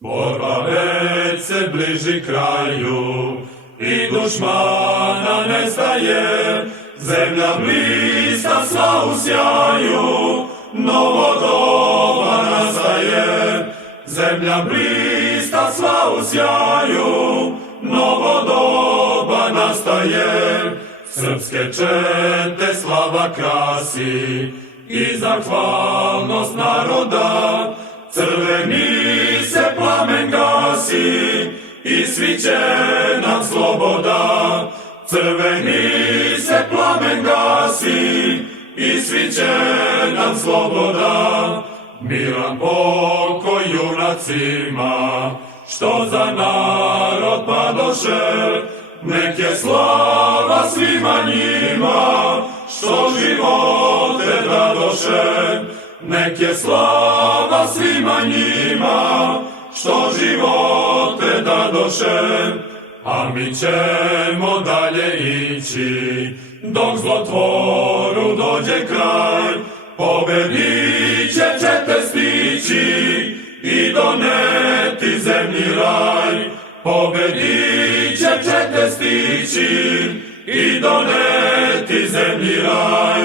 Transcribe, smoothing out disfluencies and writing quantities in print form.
Borba već se bliži kraju i dušmana nestaje, zemlja blista sva u sjaju, novo doba nastaje. Zemlja blista sva u sjaju, novo doba nastaje. Srpske čete slava krasi i zahvalnost naroda, crveni se plamen gasi i sviće nam sloboda. Crveni se plamen gasi i sviće nam sloboda. Miran pokoj junacima, što za narod padoše, nek je slava svima njima, što živote dadoše. Nek je slava svima njima, što živote dadoše. A mi ćemo dalje ići, dok zlotvoru dođe kraj. Pobedit će čete stići i doneti zemlji raj. Pobedit će čete stići i doneti zemlji raj.